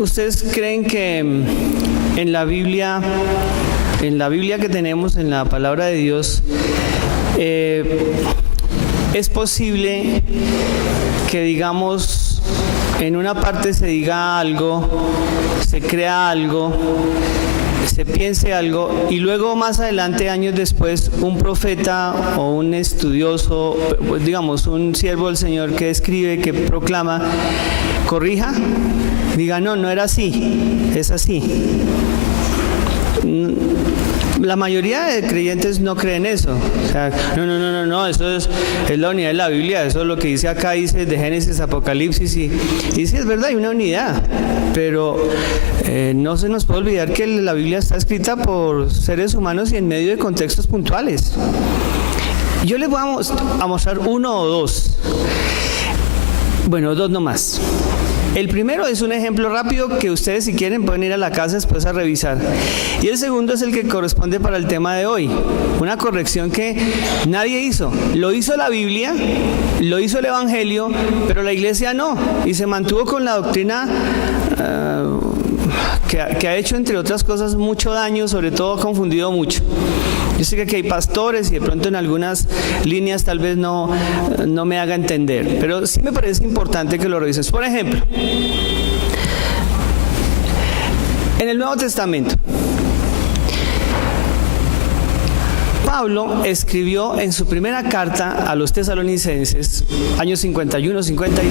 ¿Ustedes creen que en la Biblia que tenemos, en la palabra de Dios, es posible que, digamos, en una parte se diga algo, se crea algo, se piense algo, y luego más adelante, años después, un profeta o un estudioso, digamos, un siervo del Señor que escribe, que proclama, corrija, diga, no era así, es así? La mayoría de creyentes no creen eso. O sea, no, eso es la unidad de la Biblia, eso es lo que dice acá, dice de Génesis, Apocalipsis, y sí, es verdad, hay una unidad, pero no se nos puede olvidar que la Biblia está escrita por seres humanos y en medio de contextos puntuales. Yo les voy a mostrar uno o dos, bueno, dos nomás. El primero es un ejemplo rápido que ustedes, si quieren, pueden ir a la casa después a revisar. Y el segundo es el que corresponde para el tema de hoy. Una corrección que nadie hizo. Lo hizo la Biblia, lo hizo el Evangelio, pero la iglesia no. Y se mantuvo con la doctrina que ha hecho, entre otras cosas, mucho daño, sobre todo ha confundido mucho. Yo sé que aquí hay pastores y de pronto en algunas líneas tal vez no me haga entender, pero sí me parece importante que lo revises. Por ejemplo, en el Nuevo Testamento, Pablo escribió en su primera carta a los tesalonicenses, años 51-52,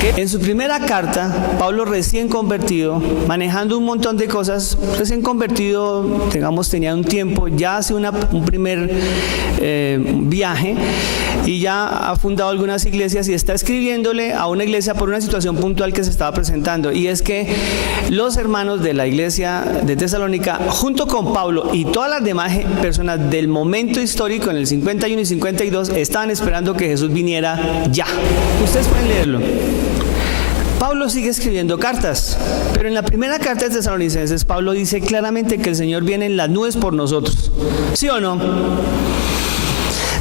que en su primera carta, Pablo recién convertido, manejando un montón de cosas, recién convertido, digamos, tenía un tiempo, ya hace un primer viaje y ya ha fundado algunas iglesias y está escribiéndole a una iglesia por una situación puntual que se estaba presentando, y es que los hermanos de la iglesia de Tesalónica, junto con Pablo y todas las demás personas del momento histórico, en el 51 y 52, estaban esperando que Jesús viniera ya. Ustedes pueden leerlo. Pablo sigue escribiendo cartas, pero en la primera carta de Tesalonicenses, Pablo dice claramente que el Señor viene en las nubes por nosotros. ¿Sí o no?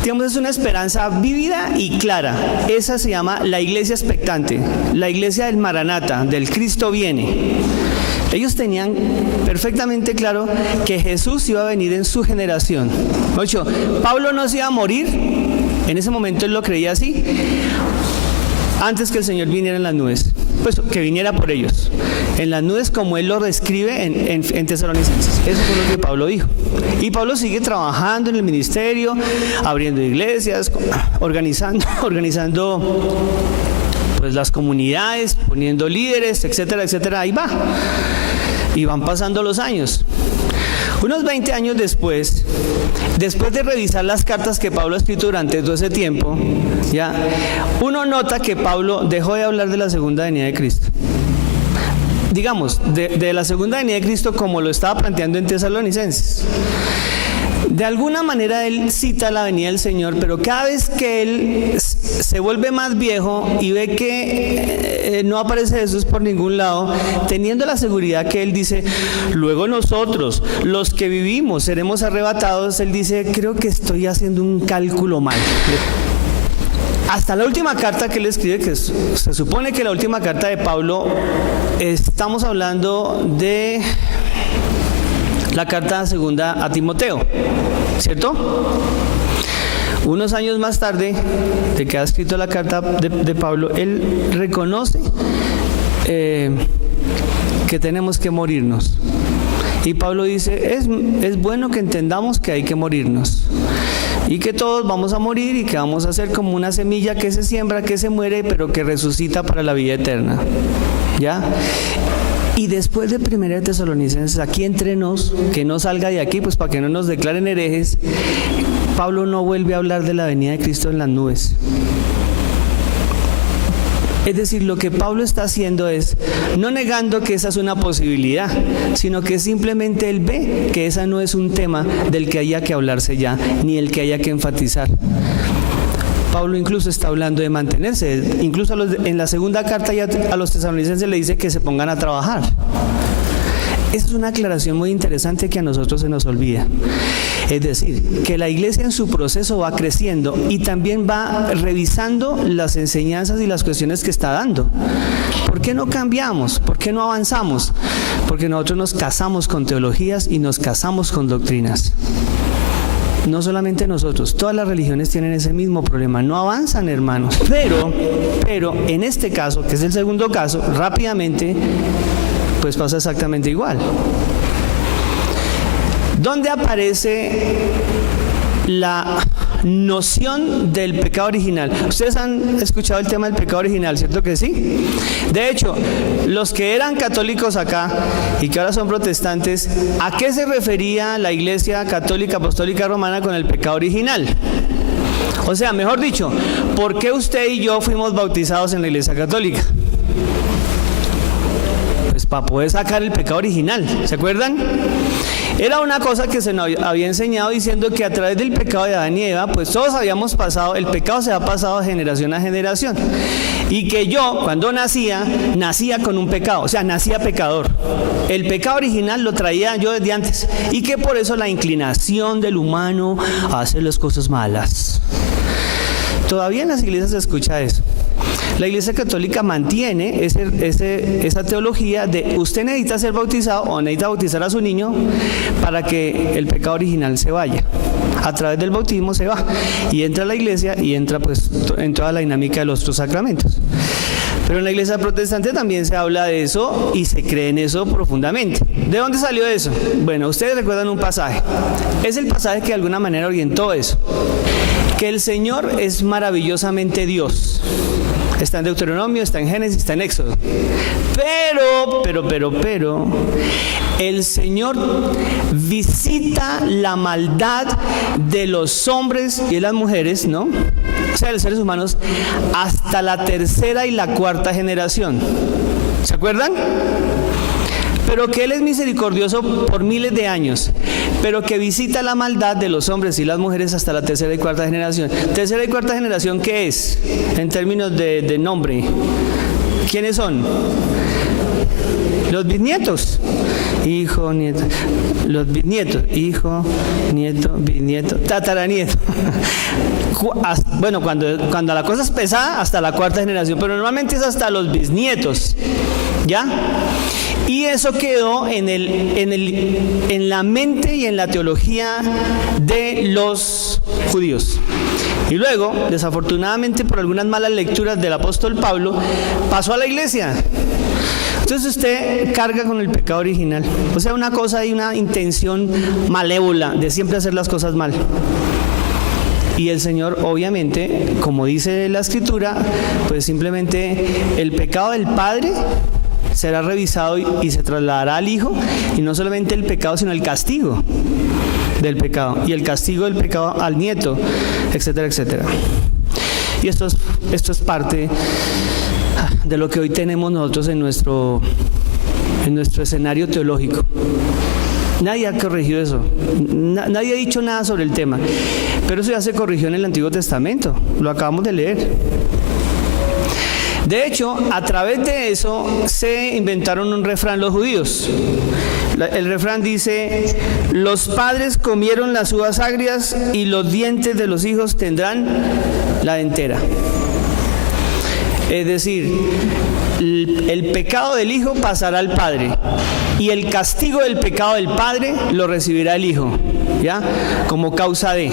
Digamos, es una esperanza vívida y clara. Esa se llama la iglesia expectante, la iglesia del Maranata, del Cristo viene. Ellos tenían perfectamente claro que Jesús iba a venir en su generación. De hecho, Pablo no se iba a morir, en ese momento él lo creía así, antes que el Señor viniera en las nubes, pues que viniera por ellos, en las nubes, como él lo describe en Tesalonicenses. Eso fue lo que Pablo dijo. Y Pablo sigue trabajando en el ministerio, abriendo iglesias, organizando pues las comunidades, poniendo líderes, etcétera, etcétera. Ahí va. Y van pasando los años. Unos 20 años después de revisar las cartas que Pablo ha escrito durante todo ese tiempo, ya, uno nota que Pablo dejó de hablar de la segunda venida de Cristo. Digamos, de la segunda venida de Cristo como lo estaba planteando en Tesalonicenses. De alguna manera él cita la venida del Señor, pero cada vez que él se vuelve más viejo y ve que no aparece Jesús por ningún lado, teniendo la seguridad que él dice, luego nosotros, los que vivimos, seremos arrebatados, él dice, creo que estoy haciendo un cálculo mal. Hasta la última carta que él escribe, que se supone que la última carta de Pablo, estamos hablando de la carta segunda a Timoteo, ¿cierto? Unos años más tarde de que ha escrito la carta de Pablo, él reconoce que tenemos que morirnos. Y Pablo dice, es bueno que entendamos que hay que morirnos. Y que todos vamos a morir y que vamos a ser como una semilla que se siembra, que se muere, pero que resucita para la vida eterna. ¿Ya? Y después de 1 Tesalonicenses, aquí entre nos, que no salga de aquí, pues para que no nos declaren herejes, Pablo no vuelve a hablar de la venida de Cristo en las nubes. Es decir, lo que Pablo está haciendo es no negando que esa es una posibilidad, sino que simplemente él ve que esa no es un tema del que haya que hablarse ya, ni el que haya que enfatizar. Pablo incluso está hablando de mantenerse, incluso en la segunda carta ya a los tesalonicenses le dice que se pongan a trabajar. Esa es una aclaración muy interesante que a nosotros se nos olvida. Es decir, que la iglesia en su proceso va creciendo y también va revisando las enseñanzas y las cuestiones que está dando. ¿Por qué no cambiamos? ¿Por qué no avanzamos? Porque nosotros nos casamos con teologías y nos casamos con doctrinas. No solamente nosotros, todas las religiones tienen ese mismo problema, no avanzan, hermanos. Pero en este caso, que es el segundo caso, rápidamente, pues pasa exactamente igual. ¿Dónde aparece la noción del pecado original? Ustedes han escuchado el tema del pecado original, ¿cierto que sí? De hecho, los que eran católicos acá y que ahora son protestantes, ¿a qué se refería la Iglesia Católica Apostólica Romana con el pecado original? O sea, mejor dicho, ¿por qué usted y yo fuimos bautizados en la Iglesia Católica? Pues para poder sacar el pecado original, ¿se acuerdan? Era una cosa que se nos había enseñado diciendo que a través del pecado de Adán y Eva, pues todos habíamos pasado, el pecado se ha pasado de generación a generación. Y que yo, cuando nacía con un pecado, o sea, nacía pecador. El pecado original lo traía yo desde antes. Y que por eso la inclinación del humano a hacer las cosas malas. Todavía en las iglesias se escucha eso. La Iglesia Católica mantiene esa teología de usted necesita ser bautizado o necesita bautizar a su niño para que el pecado original se vaya. A través del bautismo se va y entra a la iglesia y entra pues en toda la dinámica de los otros sacramentos. Pero en la iglesia protestante también se habla de eso y se cree en eso profundamente. ¿De dónde salió eso? Bueno, ustedes recuerdan un pasaje. Es el pasaje que de alguna manera orientó eso. Que el Señor es maravillosamente Dios. Está en Deuteronomio, está en Génesis, está en Éxodo. Pero, el Señor visita la maldad de los hombres y de las mujeres, ¿no? O sea, de los seres humanos, hasta la tercera y la cuarta generación. ¿Se acuerdan? Pero que Él es misericordioso por miles de años, pero que visita la maldad de los hombres y las mujeres hasta la tercera y cuarta generación. ¿Tercera y cuarta generación qué es? En términos de nombre. ¿Quiénes son? Los bisnietos. Hijo, nieto. Los bisnietos. Hijo, nieto, bisnieto, tataranieto. Bueno, cuando la cosa es pesada, hasta la cuarta generación, pero normalmente es hasta los bisnietos. ¿Ya? Y eso quedó en la mente y en la teología de los judíos. Y luego, desafortunadamente, por algunas malas lecturas del apóstol Pablo, pasó a la iglesia. Entonces usted carga con el pecado original. O sea, una cosa y una intención malévola de siempre hacer las cosas mal. Y el Señor, obviamente, como dice la Escritura, pues simplemente el pecado del Padre será revisado y se trasladará al Hijo, y no solamente el pecado, sino el castigo del pecado, y el castigo del pecado al nieto, etcétera, etcétera. Y esto es parte de lo que hoy tenemos nosotros en nuestro escenario teológico. Nadie ha corregido eso, nadie ha dicho nada sobre el tema, pero eso ya se corrigió en el Antiguo Testamento, lo acabamos de leer. De hecho, a través de eso se inventaron un refrán los judíos. El refrán dice: los padres comieron las uvas agrias y los dientes de los hijos tendrán la dentera. Es decir, el pecado del hijo pasará al padre y el castigo del pecado del padre lo recibirá el hijo, ¿ya? Como causa de.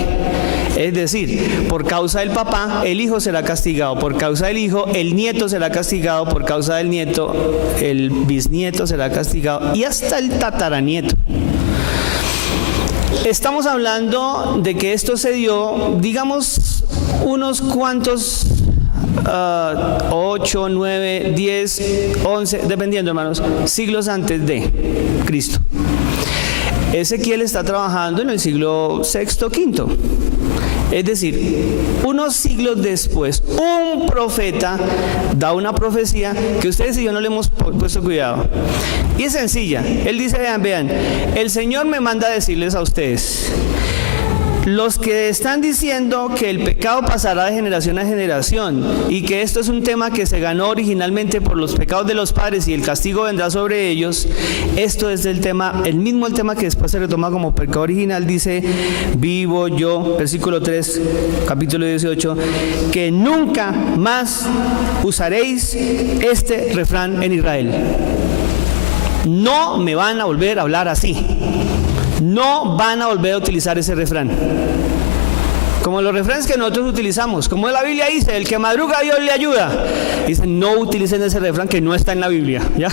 Es decir, por causa del papá, el hijo será castigado. Por causa del hijo, el nieto será castigado. Por causa del nieto, el bisnieto será castigado. Y hasta el tataranieto. Estamos hablando de que esto se dio, digamos, unos cuantos 8, 9, 10, 11, dependiendo, hermanos, siglos antes de Cristo. Ezequiel está trabajando en el siglo VI, V. Es decir, unos siglos después, un profeta da una profecía que ustedes y yo no le hemos puesto cuidado. Y es sencilla. Él dice, vean, el Señor me manda a decirles a ustedes los que están diciendo que el pecado pasará de generación a generación y que esto es un tema que se ganó originalmente por los pecados de los padres y el castigo vendrá sobre ellos, esto es el tema que después se retoma como pecado original, dice: vivo yo, versículo 3, capítulo 18, que nunca más usaréis este refrán en Israel. No me van a volver a hablar así. No van a volver a utilizar ese refrán. Como los refranes que nosotros utilizamos, como la Biblia dice: el que madruga Dios le ayuda. Dicen: no utilicen ese refrán que no está en la Biblia, ¿ya?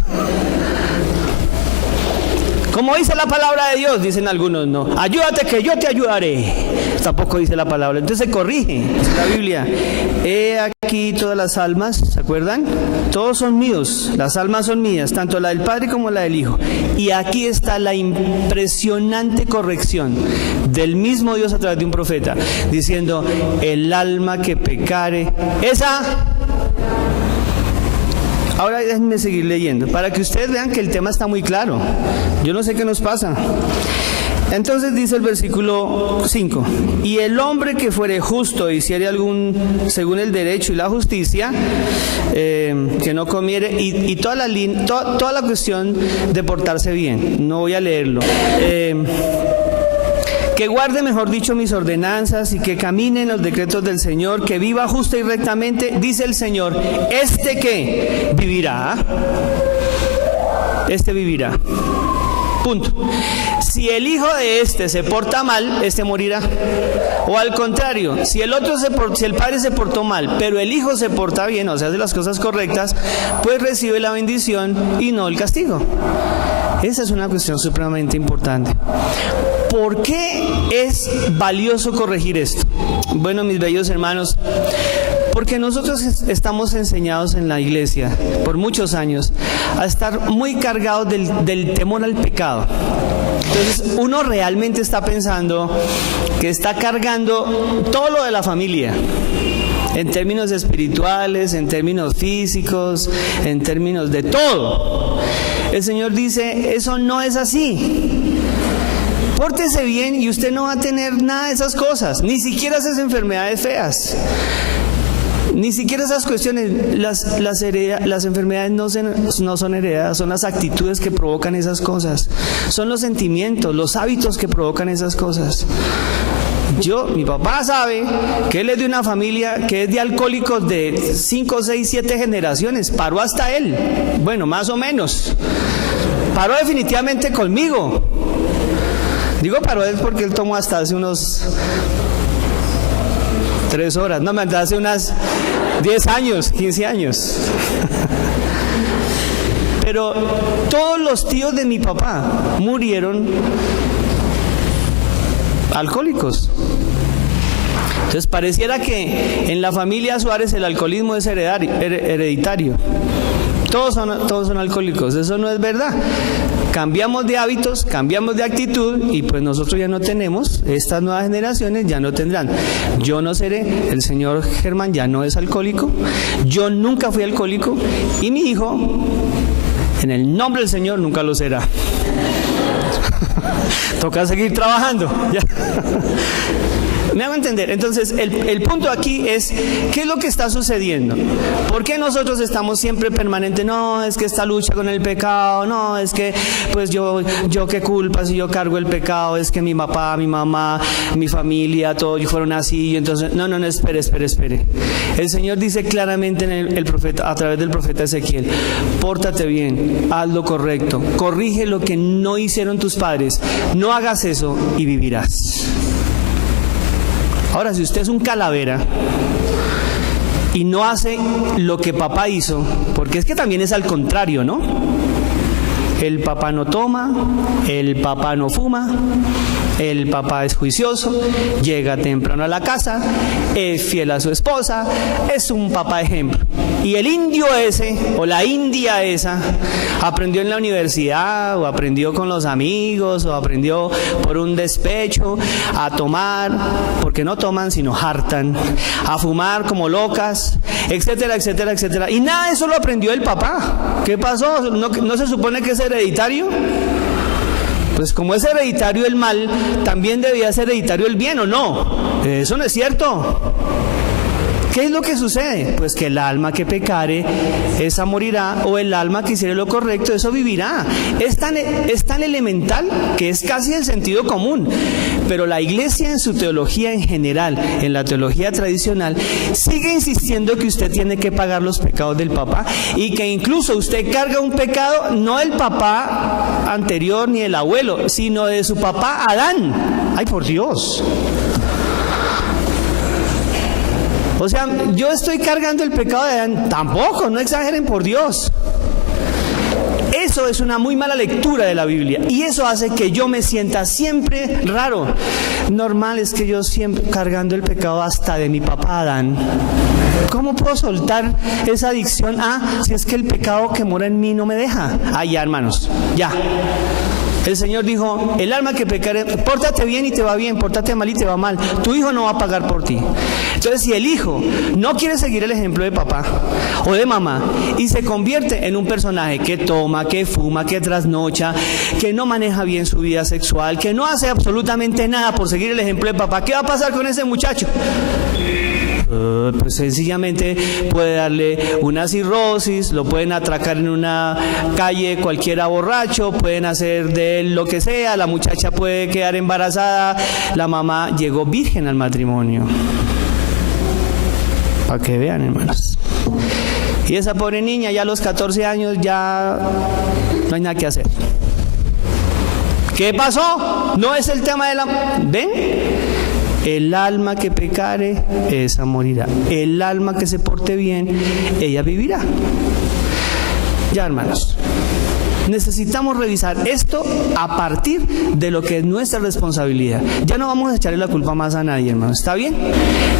Como dice la palabra de Dios, dicen algunos: no, ayúdate que yo te ayudaré. Tampoco dice la palabra, entonces se corrige, dice la Biblia: he aquí todas las almas, ¿se acuerdan? Todos son míos, las almas son mías, tanto la del Padre como la del Hijo. Y aquí está la impresionante corrección del mismo Dios a través de un profeta, diciendo: el alma que pecare, esa... Ahora déjenme seguir leyendo, para que ustedes vean que el tema está muy claro. Yo no sé qué nos pasa. Entonces dice el versículo 5: y el hombre que fuere justo y hiciere algún según el derecho y la justicia, que no comiere, y toda la cuestión de portarse bien. No voy a leerlo. Que guarde, mejor dicho, mis ordenanzas y que camine en los decretos del Señor, que viva justa y rectamente, dice el Señor, ¿este qué? Vivirá. Este vivirá. Punto. Si el hijo de este se porta mal, este morirá. O al contrario, si el padre se portó mal, pero el hijo se porta bien, o sea, hace las cosas correctas, pues recibe la bendición y no el castigo. Esa es una cuestión supremamente importante. ¿Por qué es valioso corregir esto? Bueno, mis bellos hermanos, porque nosotros estamos enseñados en la iglesia por muchos años a estar muy cargados del temor al pecado. Entonces uno realmente está pensando que está cargando todo lo de la familia, en términos espirituales, en términos físicos, en términos de todo. El Señor dice: eso no es así. Pórtese bien y usted no va a tener nada de esas cosas, ni siquiera esas enfermedades feas, ni siquiera esas cuestiones. Las enfermedades no son heredadas, son las actitudes que provocan esas cosas, son los sentimientos, los hábitos que provocan esas cosas. Mi papá sabe que él es de una familia que es de alcohólicos de 5, 6, 7 generaciones, paró hasta él, bueno, más o menos, paró definitivamente conmigo. Digo paró él porque él tomó hasta hace unos 3 horas, no, hace unas 10 años, 15 años. Pero todos los tíos de mi papá murieron alcohólicos. Entonces pareciera que en la familia Suárez el alcoholismo es hereditario. Todos son alcohólicos. Eso no es verdad. Cambiamos de hábitos, cambiamos de actitud y pues nosotros ya no tenemos, estas nuevas generaciones ya no tendrán. Yo no seré, el señor Germán ya no es alcohólico, yo nunca fui alcohólico y mi hijo, en el nombre del Señor, nunca lo será. Toca seguir trabajando. Ya. ¿Me hago entender? Entonces, el punto aquí es, ¿qué es lo que está sucediendo? ¿Por qué nosotros estamos siempre permanente? No, es que esta lucha con el pecado, no, es que, pues yo qué culpa si yo cargo el pecado, es que mi papá, mi mamá, mi familia, todos fueron así, y entonces, no, espere. El Señor dice claramente en el profeta, a través del profeta Ezequiel: pórtate bien, haz lo correcto, corrige lo que no hicieron tus padres, no hagas eso y vivirás. Ahora, si usted es un calavera y no hace lo que papá hizo, porque es que también es al contrario, ¿no? El papá no toma, el papá no fuma, el papá es juicioso, llega temprano a la casa, es fiel a su esposa, es un papá ejemplo. Y el indio ese, o la india esa, aprendió en la universidad, o aprendió con los amigos, o aprendió por un despecho, a tomar, porque no toman sino hartan, a fumar como locas, etcétera, etcétera, etcétera. Y nada de eso lo aprendió el papá. ¿Qué pasó? ¿No se supone que es hereditario? pues como es hereditario el mal, también debía ser hereditario el bien, ¿o no? Eso no es cierto. ¿Qué es lo que sucede? Pues que el alma que pecare, esa morirá, o el alma que hiciere lo correcto, eso vivirá. Es tan elemental que es casi el sentido común. Pero la Iglesia en su teología en general, en la teología tradicional, sigue insistiendo que usted tiene que pagar los pecados del papá y que incluso usted carga un pecado no del papá anterior ni del abuelo, sino de su papá Adán. ¡Ay, por Dios! O sea, yo estoy cargando el pecado de Adán. Tampoco, no exageren, por Dios. Eso es una muy mala lectura de la Biblia y eso hace que yo me sienta siempre raro. Normal es que yo siempre cargando el pecado hasta de mi papá Adán. ¿Cómo puedo soltar esa adicción? Si es que el pecado que mora en mí no me deja. Ya, hermanos, ya. El Señor dijo, el alma que pecare, pórtate bien y te va bien, pórtate mal y te va mal. Tu hijo no va a pagar por ti. Entonces, si el hijo no quiere seguir el ejemplo de papá o de mamá y se convierte en un personaje que toma, que fuma, que trasnocha, que no maneja bien su vida sexual, que no hace absolutamente nada por seguir el ejemplo de papá, ¿qué va a pasar con ese muchacho? Pues sencillamente puede darle una cirrosis, lo pueden atracar en una calle cualquiera borracho, pueden hacer de él lo que sea, la muchacha puede quedar embarazada, la mamá llegó virgen al matrimonio. Para que vean, hermanos. Y esa pobre niña ya a los 14 años ya no hay nada que hacer. ¿Qué pasó? No es el tema de la... ¿Ven? El alma que pecare, esa morirá. El alma que se porte bien, ella vivirá. Ya, hermanos, necesitamos revisar esto a partir de lo que es nuestra responsabilidad. Ya no vamos a echarle la culpa más a nadie, hermanos. ¿Está bien?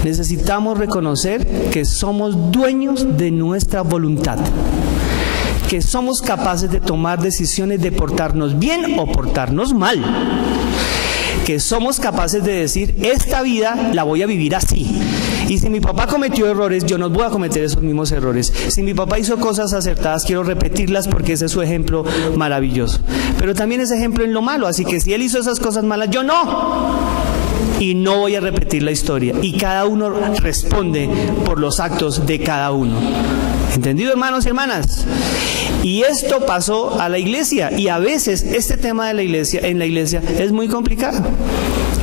Necesitamos reconocer que somos dueños de nuestra voluntad, que somos capaces de tomar decisiones de portarnos bien o portarnos mal, que somos capaces de decir, esta vida la voy a vivir así. Y si mi papá cometió errores, yo no voy a cometer esos mismos errores. Si mi papá hizo cosas acertadas, quiero repetirlas porque ese es su ejemplo maravilloso. Pero también es ejemplo en lo malo, así que si él hizo esas cosas malas, yo no. Y no voy a repetir la historia. Y cada uno responde por los actos de cada uno. ¿Entendido, hermanos y hermanas? Y esto pasó a la iglesia, y a veces este tema de la iglesia, en la iglesia, es muy complicado,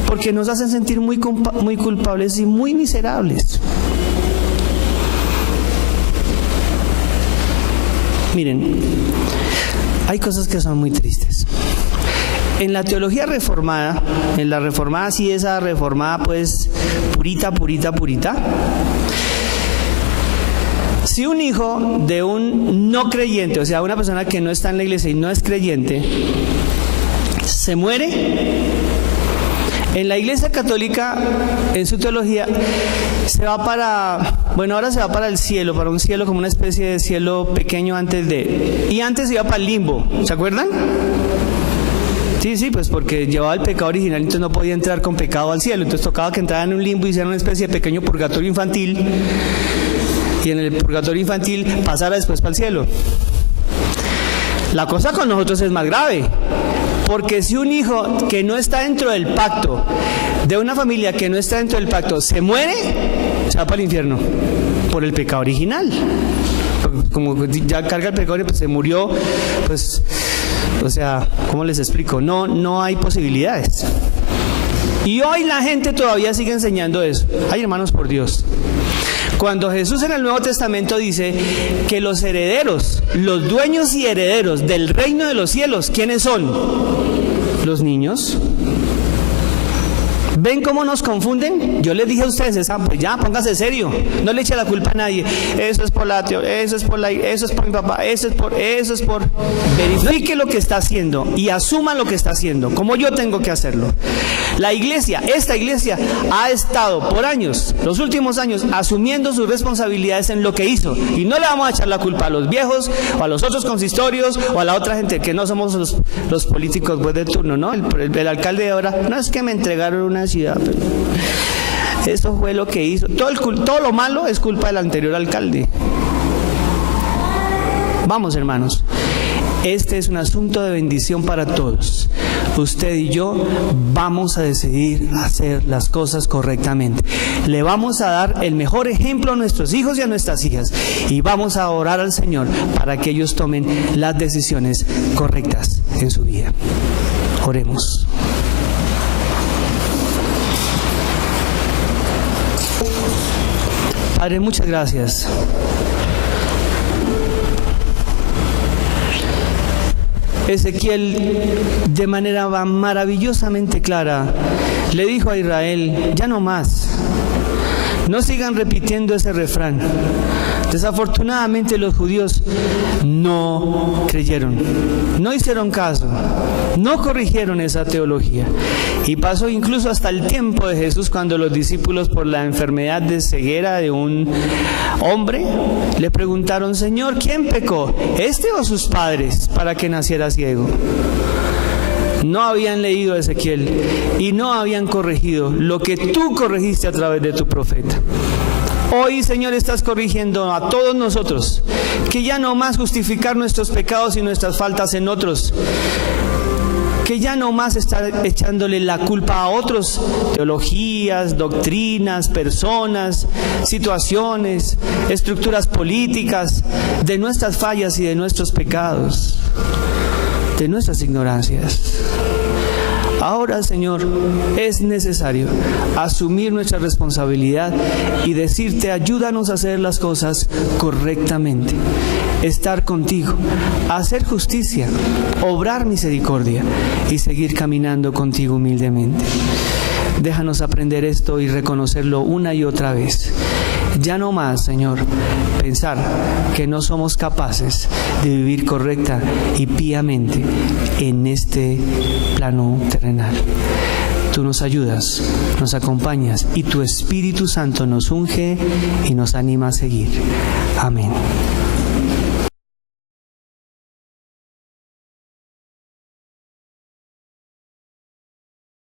porque nos hacen sentir muy culpables y muy miserables. Miren, hay cosas que son muy tristes. En la teología reformada, en la reformada, sí, esa reformada pues purita, si un hijo de un no creyente, o sea, una persona que no está en la iglesia y no es creyente, se muere, en la iglesia católica, en su teología, se va ahora se va para el cielo, para un cielo como una especie de cielo pequeño y antes se iba para el limbo, ¿se acuerdan? Sí, pues porque llevaba el pecado original, entonces no podía entrar con pecado al cielo, entonces tocaba que entrara en un limbo y hiciera una especie de pequeño purgatorio infantil, y en el purgatorio infantil pasara después para el cielo. La cosa con nosotros es más grave, porque si un hijo que no está dentro del pacto, de una familia que no está dentro del pacto, se muere, se va para el infierno por el pecado original. Como ya carga el pecado, pues se murió, pues, o sea, ¿cómo les explico? No hay posibilidades. Y hoy la gente todavía sigue enseñando eso. Ay, hermanos, por Dios. Cuando Jesús en el Nuevo Testamento dice que los herederos, los dueños y herederos del reino de los cielos, ¿quiénes son? Los niños. ¿Ven cómo nos confunden? Yo les dije a ustedes, pues ya, póngase serio, no le eche la culpa a nadie. Eso es por la teoría, eso es por mi papá, eso es por... Verifique lo que está haciendo y asuma lo que está haciendo, como yo tengo que hacerlo. Esta iglesia ha estado por años, los últimos años, asumiendo sus responsabilidades en lo que hizo. Y no le vamos a echar la culpa a los viejos, o a los otros consistorios, o a la otra gente, que no somos los políticos pues, de turno, ¿no? El alcalde de ahora, no es que me entregaron una ciudad, pero eso fue lo que hizo. Todo lo malo es culpa del anterior alcalde. Vamos, hermanos, este es un asunto de bendición para todos. usted y yo vamos a decidir hacer las cosas correctamente. Le vamos a dar el mejor ejemplo a nuestros hijos y a nuestras hijas, y vamos a orar al Señor para que ellos tomen las decisiones correctas en su vida. Oremos. Padre, muchas gracias. Ezequiel, de manera maravillosamente clara, le dijo a Israel: ya no más, no sigan repitiendo ese refrán. Desafortunadamente los judíos no creyeron, no hicieron caso, no corrigieron esa teología. Y pasó incluso hasta el tiempo de Jesús, cuando los discípulos, por la enfermedad de ceguera de un hombre, le preguntaron: Señor, ¿quién pecó, este o sus padres, para que naciera ciego? No habían leído a Ezequiel y no habían corregido lo que tú corregiste a través de tu profeta. Hoy, Señor, estás corrigiendo a todos nosotros, que ya no más justificar nuestros pecados y nuestras faltas en otros, que ya no más estar echándole la culpa a otros, teologías, doctrinas, personas, situaciones, estructuras políticas, de nuestras fallas y de nuestros pecados, de nuestras ignorancias. Ahora, Señor, es necesario asumir nuestra responsabilidad y decirte: ayúdanos a hacer las cosas correctamente, estar contigo, hacer justicia, obrar misericordia y seguir caminando contigo humildemente. Déjanos aprender esto y reconocerlo una y otra vez. Ya no más, Señor, pensar que no somos capaces de vivir correcta y piamente en este plano terrenal. Tú nos ayudas, nos acompañas y tu Espíritu Santo nos unge y nos anima a seguir. Amén.